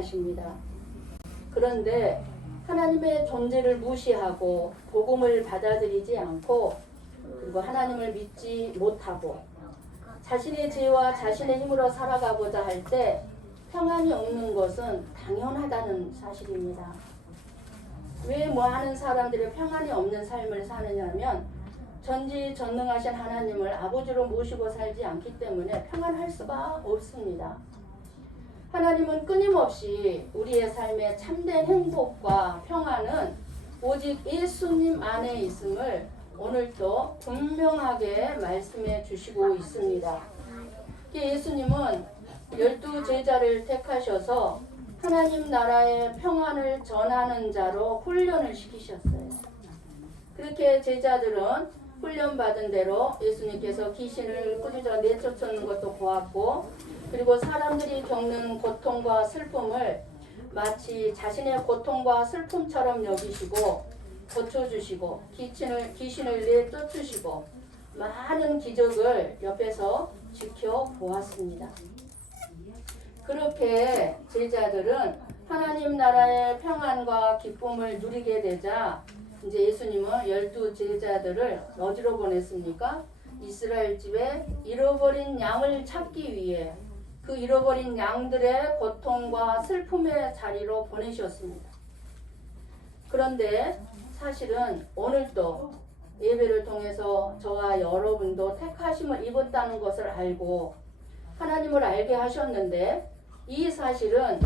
사랑하십니다. 그런데 하나님의 존재를 무시하고 복음을 받아들이지 않고 그리고 하나님을 믿지 못하고 자신의 죄와 자신의 힘으로 살아가고자 할 때 평안이 없는 것은 당연하다는 사실입니다. 왜 많은 사람들이 평안이 없는 삶을 사느냐면 전지전능하신 하나님을 아버지로 모시고 살지 않기 때문에 평안할 수가 없습니다. 하나님은 끊임없이 우리의 삶의 참된 행복과 평안은 오직 예수님 안에 있음을 오늘도 분명하게 말씀해 주시고 있습니다. 예수님은 12 제자를 택하셔서 하나님 나라의 평안을 전하는 자로 훈련을 시키셨어요. 그렇게 제자들은 훈련받은 대로 예수님께서 귀신을 꾸짖어 내쫓는 것도 보았고 그리고 사람들이 겪는 고통과 슬픔을 마치 자신의 고통과 슬픔처럼 여기시고 고쳐주시고 귀신을 내쫓으시고 많은 기적을 옆에서 지켜보았습니다. 그렇게 제자들은 하나님 나라의 평안과 기쁨을 누리게 되자 이제 예수님은 12 제자들을 어디로 보냈습니까? 이스라엘 집에 잃어버린 양을 찾기 위해 그 잃어버린 양들의 고통과 슬픔의 자리로 보내셨습니다. 그런데 사실은 오늘도 예배를 통해서 저와 여러분도 택하심을 입었다는 것을 알고 하나님을 알게 하셨는데 이 사실은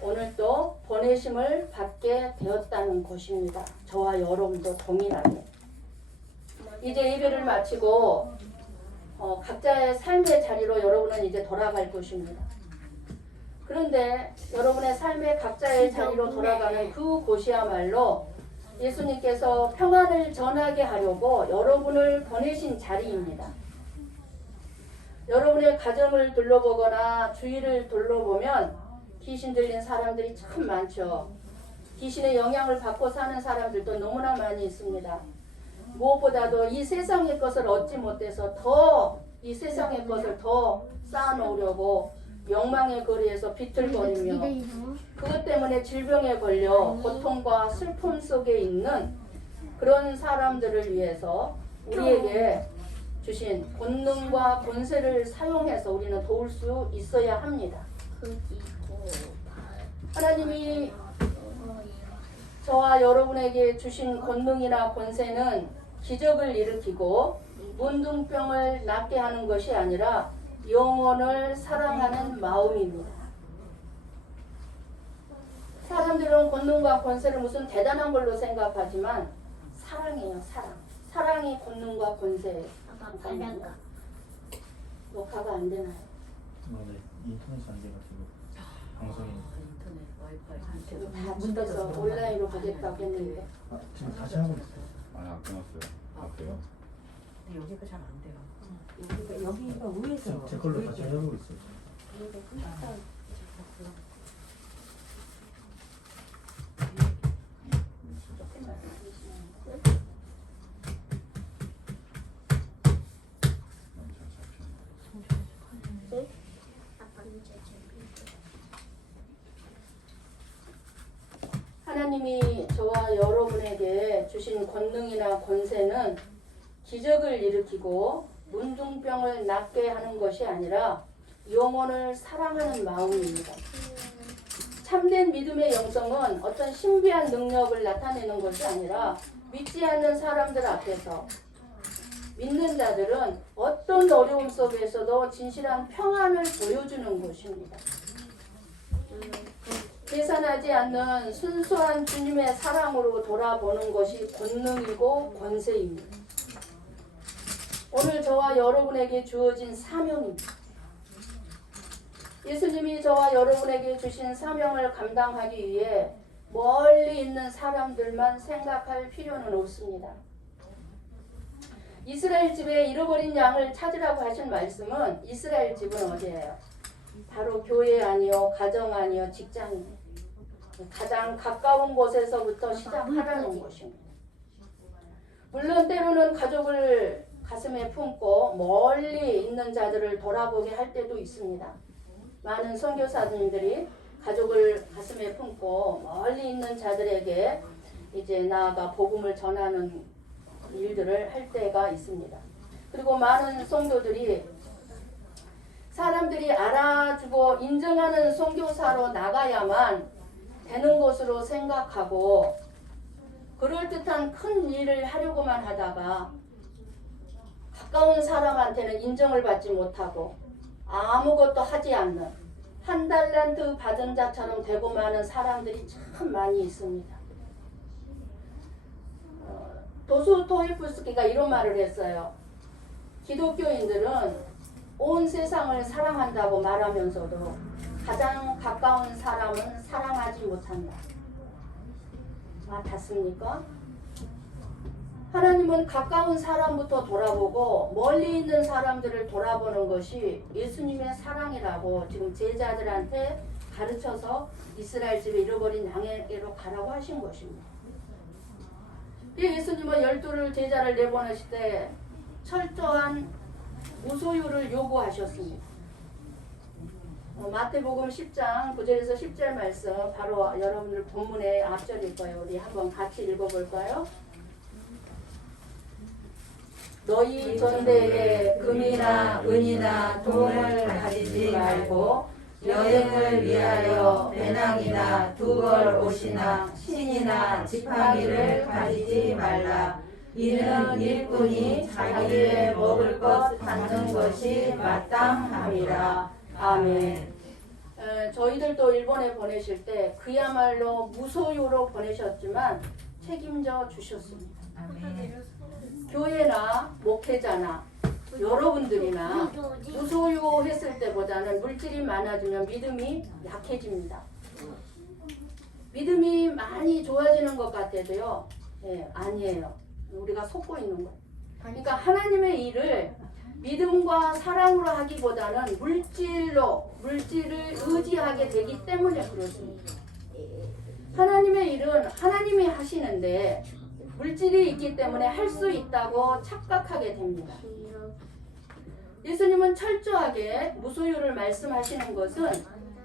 오늘도 보내심을 받게 되었다는 것입니다. 저와 여러분도 동일하게. 이제 예배를 마치고 각자의 삶의 자리로 여러분은 이제 돌아갈 것입니다. 그런데 여러분의 삶의 각자의 자리로 돌아가는 그 곳이야말로 예수님께서 평안을 전하게 하려고 여러분을 보내신 자리입니다. 여러분의 가정을 둘러보거나 주위를 둘러보면 귀신 들린 사람들이 참 많죠. 귀신의 영향을 받고 사는 사람들도 너무나 많이 있습니다. 무엇보다도 이 세상의 것을 얻지 못해서 더 이 세상의 것을 더 쌓아놓으려고 욕망의 거리에서 비틀거리며 그것 때문에 질병에 걸려 고통과 슬픔 속에 있는 그런 사람들을 위해서 우리에게 주신 권능과 권세를 사용해서 우리는 도울 수 있어야 합니다. 하나님이 저와 여러분에게 주신 권능이나 권세는 기적을 일으키고 문둥병을 낫게 하는 것이 아니라 영혼을 사랑하는 마음입니다. 사람들은 권능과 권세를 무슨 대단한 걸로 생각하지만 사랑이에요. 사랑. 사랑이 권능과 권세예요. 녹화가 안 되나요? 네, 인터넷이 안 돼가지고 방송이 인터넷 와이파이 지금 다 집에서 온라인으로 보겠다고 했는데 지금 다시 하고 있어요. 안 끊었어요. 아, 그래요? 근데 여기가 잘 안 돼요. 여기가 위에서 제 걸로 다시 하고 있어요. 하나님이 저와 여러분에게 주신 권능이나 권세는 기적을 일으키고 문둥병을 낫게 하는 것이 아니라 영혼을 사랑하는 마음입니다. 참된 믿음의 영성은 어떤 신비한 능력을 나타내는 것이 아니라 믿지 않는 사람들 앞에서 믿는 자들은 어떤 어려움 속에서도 진실한 평안을 보여주는 것입니다. 계산하지 않는 순수한 주님의 사랑으로 돌아보는 것이 권능이고 권세입니다. 오늘 저와 여러분에게 주어진 사명입니다. 예수님이 저와 여러분에게 주신 사명을 감당하기 위해 멀리 있는 사람들만 생각할 필요는 없습니다. 이스라엘 집에 잃어버린 양을 찾으라고 하신 말씀은 이스라엘 집은 어디예요? 바로 교회 아니요, 가정 아니요, 직장이에요. 가장 가까운 곳에서부터 시작하라는 것입니다. 물론 때로는 가족을 가슴에 품고 멀리 있는 자들을 돌아보게 할 때도 있습니다. 많은 선교사님들이 가족을 가슴에 품고 멀리 있는 자들에게 이제 나아가 복음을 전하는 일들을 할 때가 있습니다. 그리고 많은 성도들이 사람들이 알아주고 인정하는 선교사로 나가야만 되는 것으로 생각하고 그럴듯한 큰 일을 하려고만 하다가 가까운 사람한테는 인정을 받지 못하고 아무것도 하지 않는 한 달란트 받은 자처럼 되고 마는 사람들이 참 많이 있습니다. 도스토옙스키가 이런 말을 했어요. 기독교인들은 온 세상을 사랑한다고 말하면서도 가장 가까운 사람은 사랑하지 못한다. 맞습니까? 하나님은 가까운 사람부터 돌아보고 멀리 있는 사람들을 돌아보는 것이 예수님의 사랑이라고 지금 제자들한테 가르쳐서 이스라엘 집에 잃어버린 양에게로 가라고 하신 것입니다. 예수님은 12 제자를 내보내실 때 철저한 무소유를 요구하셨습니다. 마태복음 10장 9절에서 10절 말씀 바로 여러분들 본문의 앞절일 거예요. 우리 한번 같이 읽어볼까요? 너희 전대에 금이나 은이나 돈을 가지지 말고 여행을 위하여 배낭이나 두벌 옷이나 신이나 지팡이를 가지지 말라. 이는 일꾼이 자기의 먹을 것 받는 것이 마땅함이라. 아멘. 저희들도 일본에 보내실 때 그야말로 무소유로 보내셨지만 책임져 주셨습니다. 교회나 목회자나 여러분들이나 무소유 했을 때보다는 물질이 많아지면 믿음이 약해집니다. 믿음이 많이 좋아지는 것 같아도요. 아니에요. 우리가 속고 있는 거예요. 그러니까 하나님의 일을 믿음과 사랑으로 하기보다는 물질을 의지하게 되기 때문에 그렇습니다. 하나님의 일은 하나님이 하시는데 물질이 있기 때문에 할 수 있다고 착각하게 됩니다. 예수님은 철저하게 무소유를 말씀하시는 것은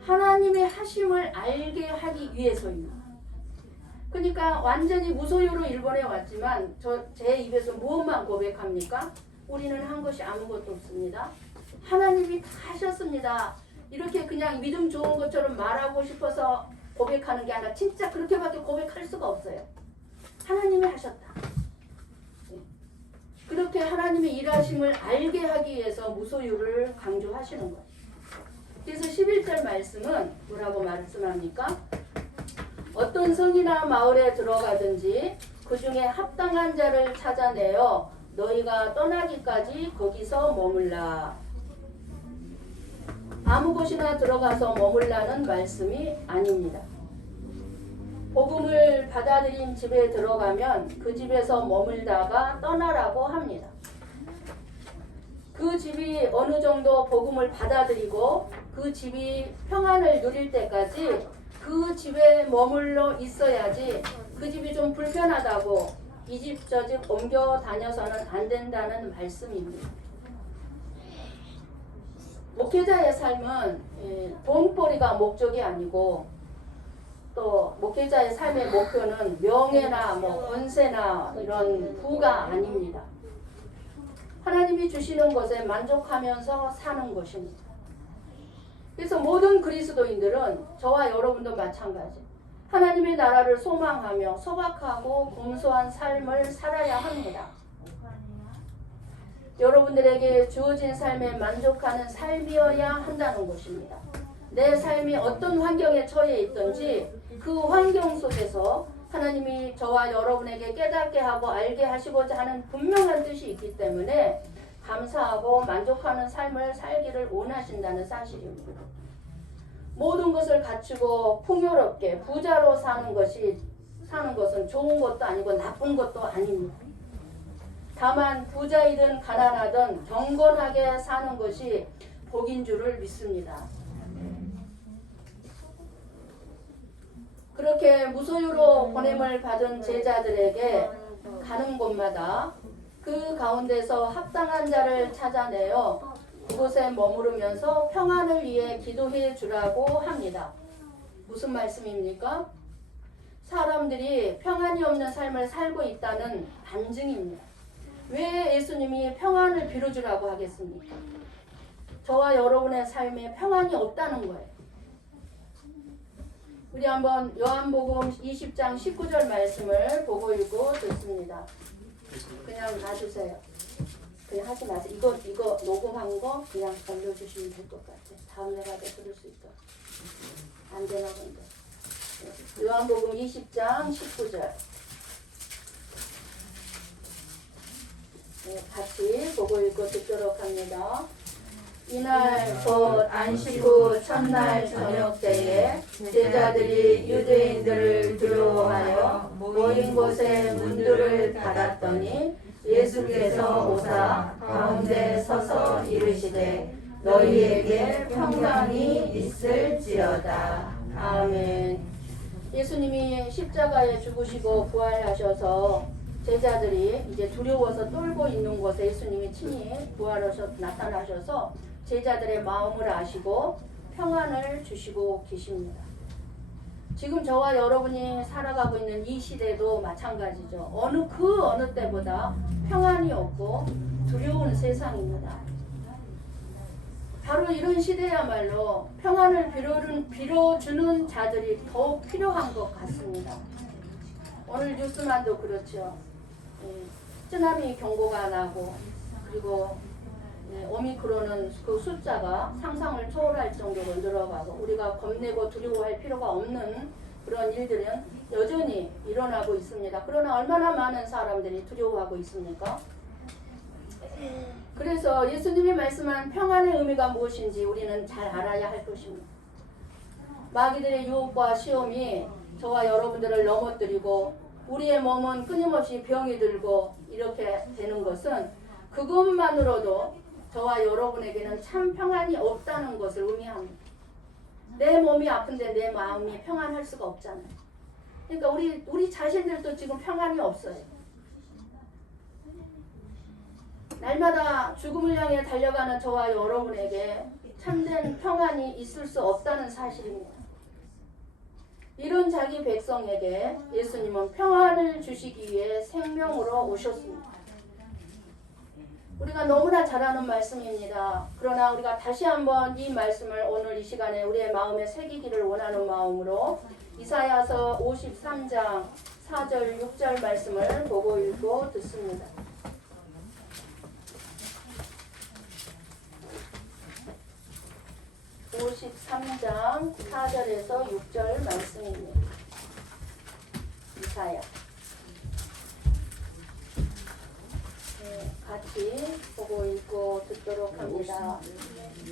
하나님의 하심을 알게 하기 위해서입니다. 그러니까 완전히 무소유로 일본에 왔지만 제 입에서 무엇만 고백합니까? 우리는 한 것이 아무것도 없습니다. 하나님이 다 하셨습니다. 이렇게 그냥 믿음 좋은 것처럼 말하고 싶어서 고백하는 게 아니라 진짜 그렇게밖에 고백할 수가 없어요. 하나님이 하셨다. 그렇게 하나님의 일하심을 알게 하기 위해서 무소유를 강조하시는 거예요. 그래서 11절 말씀은 뭐라고 말씀합니까? 어떤 성이나 마을에 들어가든지 그 중에 합당한 자를 찾아내어 너희가 떠나기까지 거기서 머물라. 아무 곳이나 들어가서 머물라는 말씀이 아닙니다. 복음을 받아들인 집에 들어가면 그 집에서 머물다가 떠나라고 합니다. 그 집이 어느 정도 복음을 받아들이고 그 집이 평안을 누릴 때까지 그 집에 머물러 있어야지 그 집이 좀 불편하다고 이 집 저 집 옮겨 다녀서는 안 된다는 말씀입니다. 목회자의 삶은 돈벌이가 목적이 아니고 또 목회자의 삶의 목표는 명예나 권세나 이런 부가 아닙니다. 하나님이 주시는 것에 만족하면서 사는 것입니다. 그래서 모든 그리스도인들은 저와 여러분도 마찬가지 하나님의 나라를 소망하며 소박하고 검소한 삶을 살아야 합니다. 여러분들에게 주어진 삶에 만족하는 삶이어야 한다는 것입니다. 내 삶이 어떤 환경에 처해 있든지 그 환경 속에서 하나님이 저와 여러분에게 깨닫게 하고 알게 하시고자 하는 분명한 뜻이 있기 때문에 감사하고 만족하는 삶을 살기를 원하신다는 사실입니다. 모든 것을 갖추고 풍요롭게 부자로 사는 것은 좋은 것도 아니고 나쁜 것도 아닙니다. 다만 부자이든 가난하든 경건하게 사는 것이 복인 줄을 믿습니다. 그렇게 무소유로 보냄을 받은 제자들에게 가는 곳마다 그 가운데서 합당한 자를 찾아내어 그곳에 머무르면서 평안을 위해 기도해 주라고 합니다. 무슨 말씀입니까? 사람들이 평안이 없는 삶을 살고 있다는 반증입니다. 왜 예수님이 평안을 빌어주라고 하겠습니까? 저와 여러분의 삶에 평안이 없다는 거예요. 우리 한번 요한복음 20장 19절 말씀을 보고 읽고 듣습니다. 그냥 놔주세요. 그냥 하지 마세요. 이거 녹음한 거 그냥 올려주시면 될 것 같아요. 다음 내가 들을 수 있어. 안 되나 본데. 요한복음 20장 19절. 네, 같이 보고 읽고 듣도록 합니다. 이날 곧 안식 후 첫날 저녁 때에 제자들이 유대인들을 두려워하여 모인 곳에 문들을 닫았더니 예수께서 오사 가운데 서서 이르시되 너희에게 평강이 있을지어다. 아멘. 예수님이 십자가에 죽으시고 부활하셔서 제자들이 이제 두려워서 떨고 있는 곳에 예수님이 친히 부활하셔 나타나셔서 제자들의 마음을 아시고 평안을 주시고 계십니다. 지금 저와 여러분이 살아가고 있는 이 시대도 마찬가지죠. 어느 때보다 평안이 없고 두려운 세상입니다. 바로 이런 시대야말로 평안을 빌어주는 자들이 더욱 필요한 것 같습니다. 오늘 뉴스만도 그렇죠. 쓰나미 경고가 나고 그리고 오미크론은 그 숫자가 상상을 초월할 정도로 늘어가고 우리가 겁내고 두려워할 필요가 없는 그런 일들은 여전히 일어나고 있습니다. 그러나 얼마나 많은 사람들이 두려워하고 있습니까? 그래서 예수님이 말씀한 평안의 의미가 무엇인지 우리는 잘 알아야 할 것입니다. 마귀들의 유혹과 시험이 저와 여러분들을 넘어뜨리고 우리의 몸은 끊임없이 병이 들고 이렇게 되는 것은 그것만으로도 저와 여러분에게는 참 평안이 없다는 것을 의미합니다. 내 몸이 아픈데 내 마음이 평안할 수가 없잖아요. 그러니까 우리 자신들도 지금 평안이 없어요. 날마다 죽음을 향해 달려가는 저와 여러분에게 참된 평안이 있을 수 없다는 사실입니다. 이런 자기 백성에게 예수님은 평안을 주시기 위해 생명으로 오셨습니다. 우리가 너무나 잘 아는 말씀입니다. 그러나 우리가 다시 한번 이 말씀을 오늘 이 시간에 우리의 마음에 새기기를 원하는 마음으로 이사야서 53장 4절 6절 말씀을 보고 읽고 듣습니다. (53장) 4절에서 6절 말씀입니다. 이사야. 같이 보고 읽고 듣도록 합니다.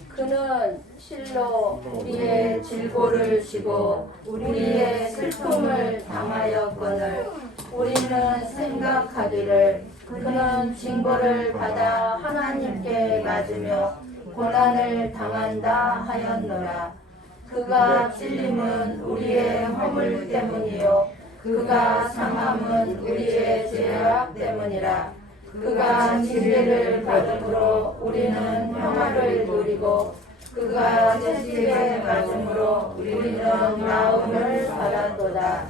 그는 실로 우리의 질고를 지고 우리의 슬픔을 당하였거늘 우리는 생각하기를 그는 징벌을 받아 하나님께 맞으며 고난을 당한다 하였노라. 그가 찔림은 우리의 허물 때문이요 그가 상함은 우리의 죄악 때문이라. 그가 진리를 받음으로 우리는 평화를 누리고 그가 채찍에 맞음으로 우리는 나음을 받았도다.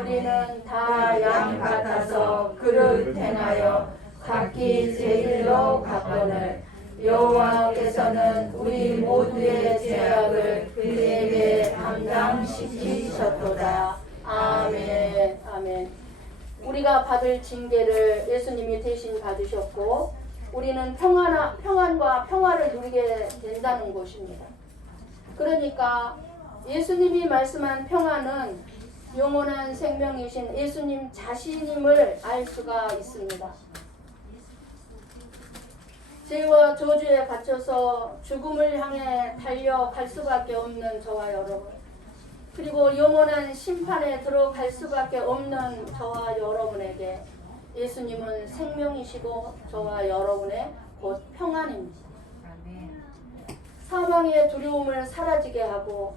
우리는 다 양 같아서 그릇 행하여 각기 제 일로 갔거늘 여호와께서는 우리 모두의 죄악을 그에게 담당시키셨도다. 아멘. 아멘. 우리가 받을 징계를 예수님이 대신 받으셨고 우리는 평안과 평화를 누리게 된다는 것입니다. 그러니까 예수님이 말씀한 평안은 영원한 생명이신 예수님 자신임을 알 수가 있습니다. 죄와 저주에 갇혀서 죽음을 향해 달려갈 수밖에 없는 저와 여러분, 그리고 영원한 심판에 들어갈 수밖에 없는 저와 여러분에게 예수님은 생명이시고 저와 여러분의 곧 평안입니다. 사망의 두려움을 사라지게 하고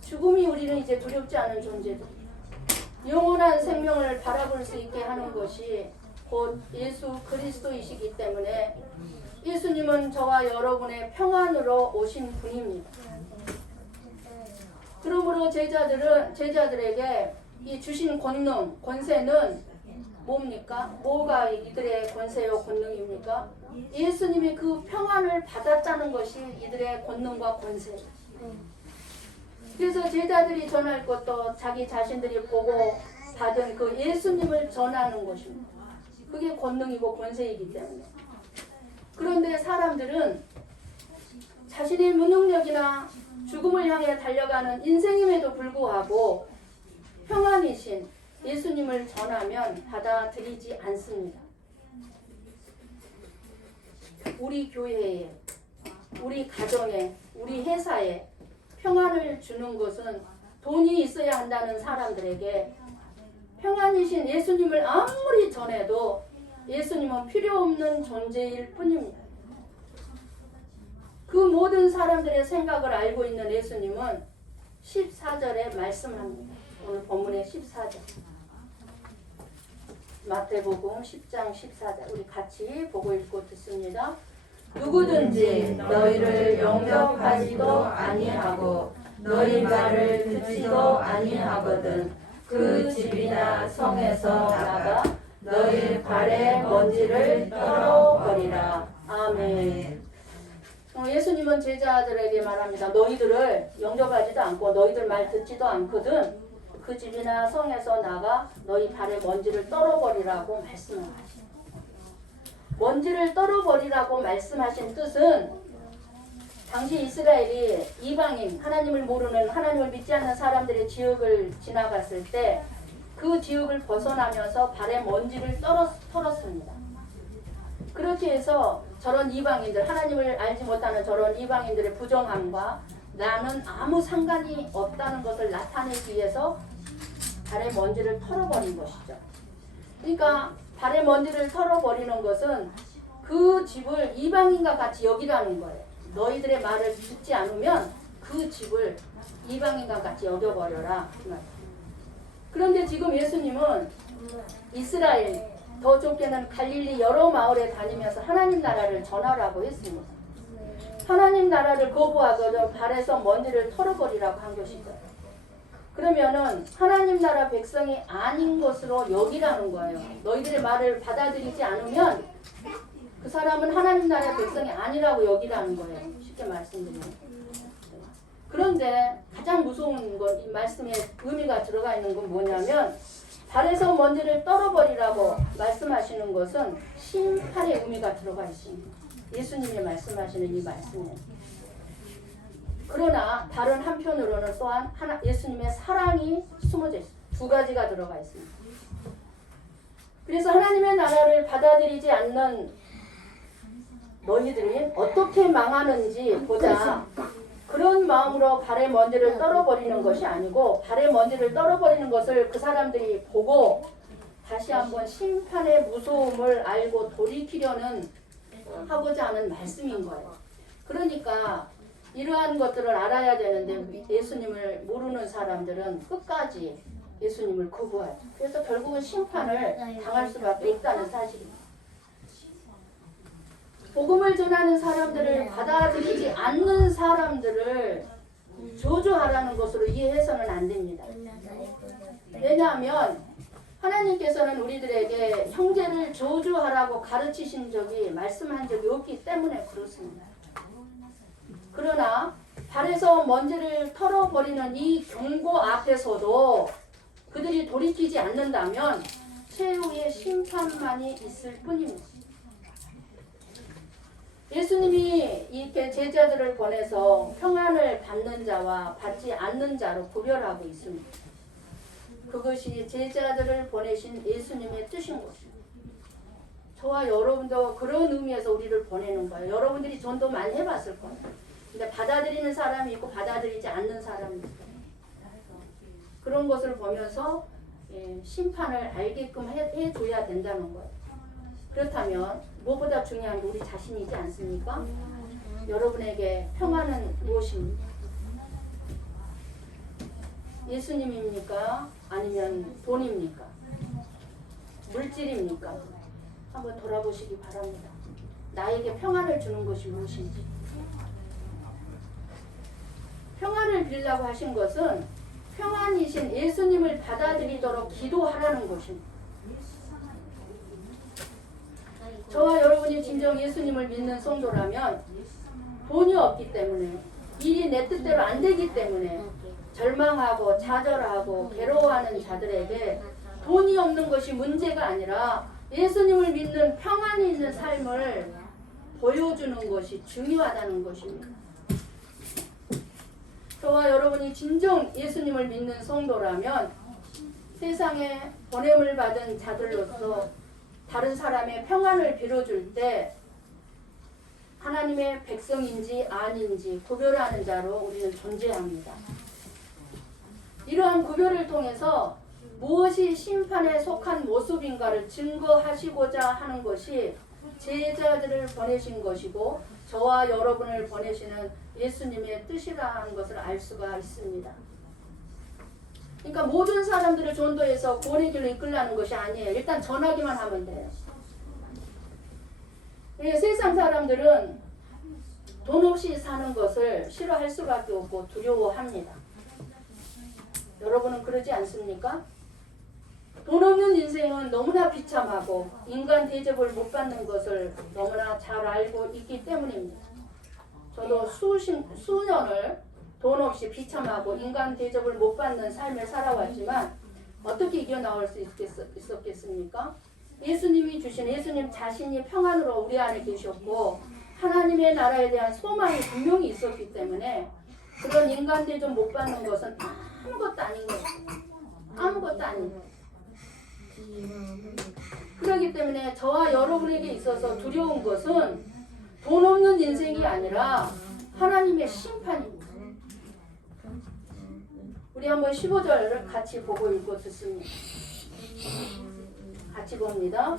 죽음이 우리는 이제 두렵지 않은 존재들, 영원한 생명을 바라볼 수 있게 하는 것이 곧 예수 그리스도이시기 때문에 예수님은 저와 여러분의 평안으로 오신 분입니다. 그러므로 제자들에게 이 주신 권능, 권세는 뭡니까? 뭐가 이들의 권세요, 권능입니까? 예수님이 그 평안을 받았다는 것이 이들의 권능과 권세. 그래서 제자들이 전할 것도 자기 자신들이 보고 받은 그 예수님을 전하는 것입니다. 그게 권능이고 권세이기 때문에. 그런데 사람들은 자신의 무능력이나 죽음을 향해 달려가는 인생임에도 불구하고 평안이신 예수님을 전하면 받아들이지 않습니다. 우리 교회에, 우리 가정에, 우리 회사에 평안을 주는 것은 돈이 있어야 한다는 사람들에게 평안이신 예수님을 아무리 전해도 예수님은 필요 없는 존재일 뿐입니다. 그 모든 사람들의 생각을 알고 있는 예수님은 14절에 말씀합니다. 오늘 본문의 14절. 마태복음 10장 14절. 우리 같이 보고 읽고 듣습니다. 누구든지 너희를 영접하지도 아니하고 너희 말을 듣지도 아니하거든 그 집이나 성에서 나가 너희 발에 먼지를 떨어버리라. 아멘. 예수님은 제자들에게 말합니다. 너희들을 영접하지도 않고 너희들 말 듣지도 않거든 그 집이나 성에서 나가 너희 발에 먼지를 떨어버리라고 말씀을 하십니다. 먼지를 떨어버리라고 말씀하신 뜻은 당시 이스라엘이 이방인, 하나님을 모르는, 하나님을 믿지 않는 사람들의 지역을 지나갔을 때 그 지역을 벗어나면서 발에 먼지를 털었습니다. 그렇게 해서 저런 이방인들, 하나님을 알지 못하는 저런 이방인들의 부정함과 나는 아무 상관이 없다는 것을 나타내기 위해서 발에 먼지를 털어버린 것이죠. 그러니까 발에 먼지를 털어버리는 것은 그 집을 이방인과 같이 여기라는 거예요. 너희들의 말을 듣지 않으면 그 집을 이방인과 같이 여겨버려라. 그런데 지금 예수님은 이스라엘, 더 좋게는 갈릴리 여러 마을에 다니면서 하나님 나라를 전하라고 했습니다. 하나님 나라를 거부하거든 발에서 먼지를 털어버리라고 한 것이죠. 그러면은 하나님 나라 백성이 아닌 것으로 여기라는 거예요. 너희들의 말을 받아들이지 않으면 그 사람은 하나님 나라의 백성이 아니라고 여기라는 거예요. 쉽게 말씀드리면. 그런데 가장 무서운 건 이 말씀에 의미가 들어가 있는 건 뭐냐면 발에서 먼지를 떨어버리라고 말씀하시는 것은 심판의 의미가 들어가 있습니다. 예수님이 말씀하시는 이 말씀에. 그러나 다른 한편으로는 또한 예수님의 사랑이 숨어져 있습니다. 두 가지가 들어가 있습니다. 그래서 하나님의 나라를 받아들이지 않는 너희들이 어떻게 망하는지 보자. 그런 마음으로 발에 먼지를 떨어버리는 것이 아니고 발에 먼지를 떨어버리는 것을 그 사람들이 보고 다시 한번 심판의 무서움을 알고 돌이키려는 하고자 하는 말씀인 거예요. 그러니까 이러한 것들을 알아야 되는데 예수님을 모르는 사람들은 끝까지 예수님을 거부하죠. 그래서 결국은 심판을 당할 수밖에 없다는 사실입니다. 복음을 전하는 사람들을 받아들이지 않는 사람들을 저주하라는 것으로 이해해서는 안 됩니다. 왜냐하면 하나님께서는 우리들에게 형제를 저주하라고 가르치신 적이 말씀한 적이 없기 때문에 그렇습니다. 그러나 발에서 먼지를 털어버리는 이 경고 앞에서도 그들이 돌이키지 않는다면 최후의 심판만이 있을 뿐입니다. 예수님이 이렇게 제자들을 보내서 평안을 받는 자와 받지 않는 자로 구별하고 있습니다. 그것이 제자들을 보내신 예수님의 뜻인 것입니다. 저와 여러분도 그런 의미에서 우리를 보내는 거예요. 여러분들이 전도 많이 해봤을 거예요. 근데 받아들이는 사람이 있고 받아들이지 않는 사람이 있고 그런 것을 보면서 심판을 알게끔 해줘야 된다는 거예요. 그렇다면 무엇보다 중요한 게 우리 자신이지 않습니까? 여러분에게 평안은 무엇입니까? 예수님입니까? 아니면 돈입니까? 물질입니까? 한번 돌아보시기 바랍니다. 나에게 평안을 주는 것이 무엇인지. 평안을 평안을 빌라고 하신 것은 평안이신 예수님을 받아들이도록 기도하라는 것입니다. 저와 여러분이 진정 예수님을 믿는 성도라면 돈이 없기 때문에, 일이 내 뜻대로 안 되기 때문에 절망하고 좌절하고 괴로워하는 자들에게 돈이 없는 것이 문제가 아니라 예수님을 믿는 평안이 있는 삶을 보여주는 것이 중요하다는 것입니다. 저와 여러분이 진정 예수님을 믿는 성도라면 세상에 보냄을 받은 자들로서 다른 사람의 평안을 빌어줄 때 하나님의 백성인지 아닌지 구별하는 자로 우리는 존재합니다. 이러한 구별을 통해서 무엇이 심판에 속한 모습인가를 증거하시고자 하는 것이 제자들을 보내신 것이고 저와 여러분을 보내시는 예수님의 뜻이라는 것을 알 수가 있습니다. 그러니까 모든 사람들을 전도해서 구원의 길로 이끌라는 것이 아니에요. 일단 전하기만 하면 돼요. 세상 사람들은 돈 없이 사는 것을 싫어할 수밖에 없고 두려워합니다. 여러분은 그러지 않습니까? 돈 없는 인생은 너무나 비참하고 인간 대접을 못 받는 것을 너무나 잘 알고 있기 때문입니다. 저도 수년을 돈 없이 비참하고 인간 대접을 못 받는 삶을 살아왔지만 어떻게 이겨나올 수 있었겠습니까? 예수님이 주신 예수님 자신이 평안으로 우리 안에 계셨고 하나님의 나라에 대한 소망이 분명히 있었기 때문에 그런 인간 대접 못 받는 것은 아무것도 아닌 거예요. 아무것도 아닌 거예요. 그렇기 때문에 저와 여러분에게 있어서 두려운 것은 돈 없는 인생이 아니라 하나님의 심판입니다. 우리 한번 15절을 같이 보고 읽고 듣습니다. 같이 봅니다.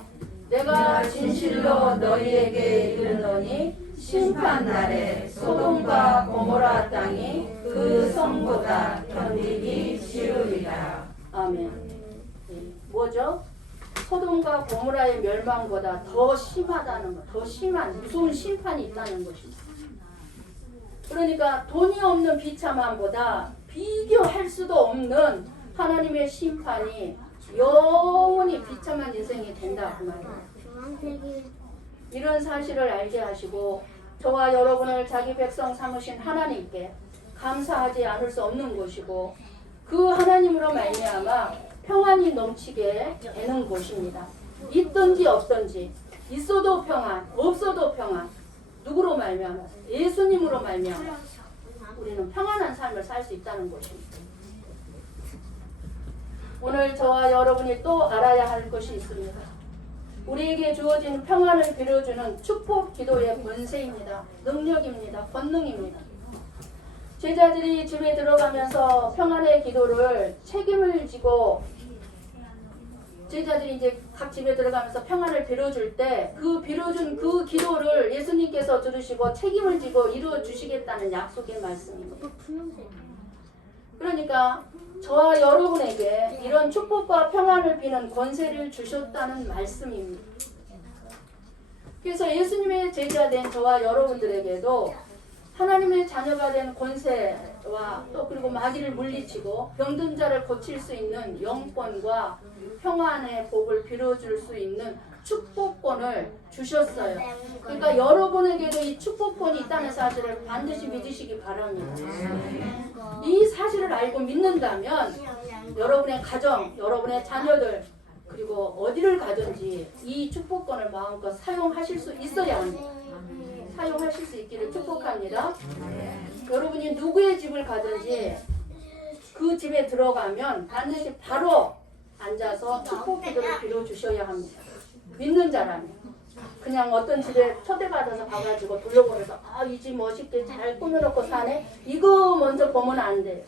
내가 진실로 너희에게 이르노니 심판날에 소돔과 고모라 땅이 그 성보다 견디기 쉬우리라. 아멘. 뭐죠? 소돔과 고모라의 멸망보다 더 심하다는 것, 더 심한 무서운 심판이 있다는 것입니다. 그러니까 돈이 없는 비참함보다 비교할 수도 없는 하나님의 심판이 영원히 비참한 인생이 된다 그 말이에요. 이런 사실을 알게 하시고 저와 여러분을 자기 백성 삼으신 하나님께 감사하지 않을 수 없는 것이고 그 하나님으로 말미암아 평안이 넘치게 되는 것입니다. 있든지 없든지 있어도 평안, 없어도 평안. 누구로 말미암아? 예수님으로 말미암아 우리는 평안한 삶을 살 수 있다는 것입니다. 오늘 저와 여러분이 또 알아야 할 것이 있습니다. 우리에게 주어진 평안을 빌어주는 축복 기도의 권세입니다. 능력입니다. 권능입니다. 제자들이 집에 들어가면서 평안의 기도를 책임을 지고 제자들이 이제 각 집에 들어가면서 평안을 빌어줄 때 그 빌어준 그 기도를 예수님께서 들으시고 책임을 지고 이루어 주시겠다는 약속의 말씀입니다. 그러니까 저와 여러분에게 이런 축복과 평안을 비는 권세를 주셨다는 말씀입니다. 그래서 예수님의 제자된 저와 여러분들에게도 하나님의 자녀가 된 권세와 또 그리고 마귀를 물리치고 병든 자를 고칠 수 있는 영권과 평안의 복을 빌어줄 수 있는 축복권을 주셨어요. 그러니까 여러분에게도 이 축복권이 있다는 사실을 반드시 믿으시기 바랍니다. 이 사실을 알고 믿는다면 여러분의 가정, 여러분의 자녀들 그리고 어디를 가든지 이 축복권을 마음껏 사용하실 수 있어야 합니다. 사용하실 수 있기를 축복합니다. 여러분이 누구의 집을 가든지 그 집에 들어가면 반드시 바로 앉아서 축복 기도를 빌어주셔야 합니다. 믿는 자라면 그냥 어떤 집에 초대받아서 가가지고 둘러보면서 이 집 멋있게 잘 꾸며놓고 사네 이거 먼저 보면 안 돼요.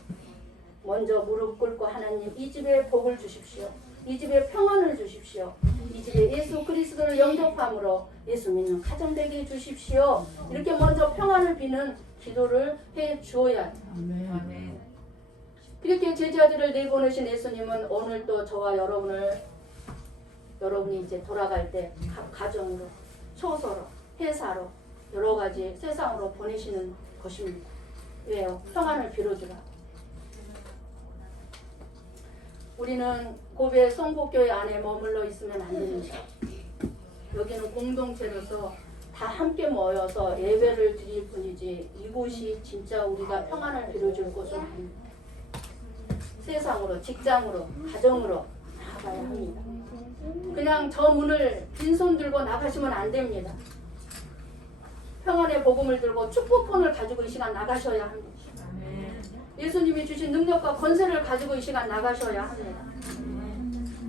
먼저 무릎 꿇고 하나님 이 집에 복을 주십시오. 이 집에 평안을 주십시오. 이 집에 예수 그리스도를 영접함으로 예수 믿는 가정 되게 해주십시오. 이렇게 먼저 평안을 비는 기도를 해 주어야 돼요. 아멘. 이렇게 제자들을 내보내신 예수님은 오늘 또 저와 여러분이 이제 돌아갈 때 각 가정으로 초소로 회사로 여러 가지 세상으로 보내시는 것입니다. 왜요? 평안을 빌어주라. 우리는 고베 성북교회 안에 머물러 있으면 안 됩니다. 여기는 공동체로서 다 함께 모여서 예배를 드릴 뿐이지 이곳이 진짜 우리가 평안을 빌어줄 곳은 아닙니다. 세상으로, 직장으로, 가정으로 나가야 합니다. 그냥 저 문을 빈손 들고 나가시면 안 됩니다. 평안의 복음을 들고 축복권을 가지고 이 시간 나가셔야 합니다. 예수님이 주신 능력과 권세를 가지고 이 시간 나가셔야 합니다.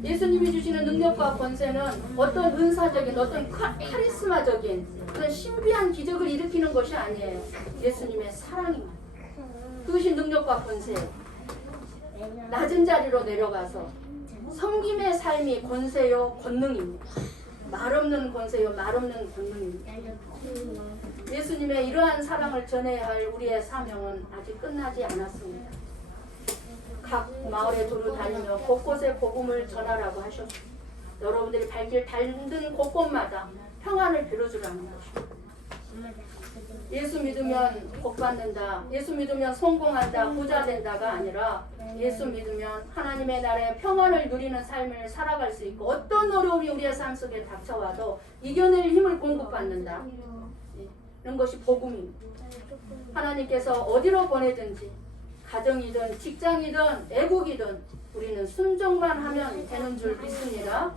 예수님이 주시는 능력과 권세는 어떤 은사적인, 어떤 카리스마적인 그런 신비한 기적을 일으키는 것이 아니에요. 예수님의 사랑입니다. 그것이 능력과 권세예요. 낮은 자리로 내려가서 섬김의 삶이 권세요, 권능입니다. 말없는 권세요, 말없는 권능입니다. 예수님의 이러한 사랑을 전해야 할 우리의 사명은 아직 끝나지 않았습니다. 각 마을에 두루 다니며 곳곳에 복음을 전하라고 하셨고 여러분들이 발길 닿는 곳곳마다 평안을 빌어주라는 것입니다. 예수 믿으면 복 받는다, 예수 믿으면 성공한다, 부자 된다가 아니라 예수 믿으면 하나님의 나라의 평안을 누리는 삶을 살아갈 수 있고 어떤 어려움이 우리의 삶 속에 닥쳐와도 이겨낼 힘을 공급받는다. 이런 것이 복음입니다. 하나님께서 어디로 보내든지 가정이든 직장이든 애국이든 우리는 순종만 하면 되는 줄 믿습니다.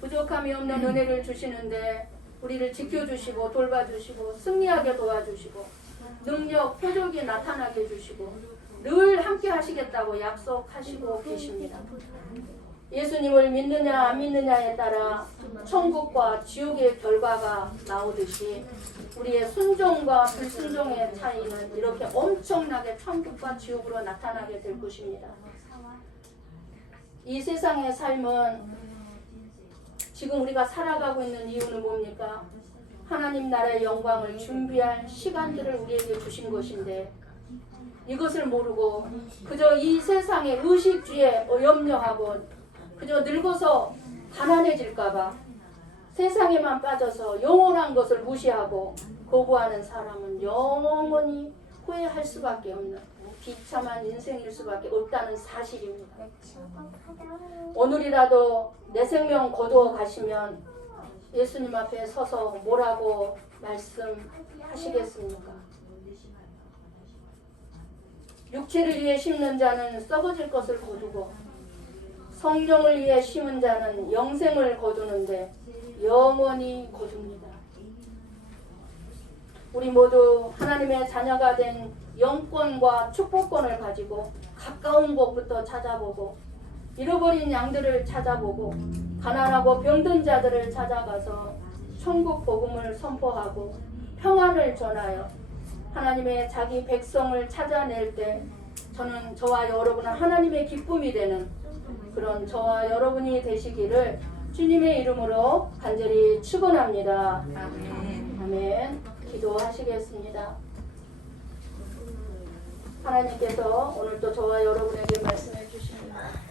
부족함이 없는 은혜를 주시는데 우리를 지켜주시고 돌봐주시고 승리하게 도와주시고 능력, 표적이 나타나게 해주시고 늘 함께 하시겠다고 약속하시고 계십니다. 예수님을 믿느냐 안 믿느냐에 따라 천국과 지옥의 결과가 나오듯이 우리의 순종과 불순종의 차이는 이렇게 엄청나게 천국과 지옥으로 나타나게 될 것입니다. 이 세상의 삶은 지금 우리가 살아가고 있는 이유는 뭡니까? 하나님 나라의 영광을 준비할 시간들을 우리에게 주신 것인데 이것을 모르고 그저 이 세상의 의식주의에 염려하고 그저 늙어서 가난해질까봐 세상에만 빠져서 영원한 것을 무시하고 거부하는 사람은 영원히 후회할 수밖에 없는 비참한 인생일 수밖에 없다는 사실입니다. 오늘이라도 내 생명 거두어 가시면 예수님 앞에 서서 뭐라고 말씀하시겠습니까? 육체를 위해 심는 자는 썩어질 것을 거두고 성령을 위해 심은 자는 영생을 거두는데 영원히 거둡니다. 우리 모두 하나님의 자녀가 된 영권과 축복권을 가지고 가까운 곳부터 찾아보고 잃어버린 양들을 찾아보고 가난하고 병든 자들을 찾아가서 천국 복음을 선포하고 평안을 전하여 하나님의 자기 백성을 찾아낼 때 저는 저와 여러분은 하나님의 기쁨이 되는 그런 저와 여러분이 되시기를 주님의 이름으로 간절히 축원합니다. 아멘. 기도하시겠습니다. 하나님께서 오늘도 저와 여러분에게 말씀해 주십니다.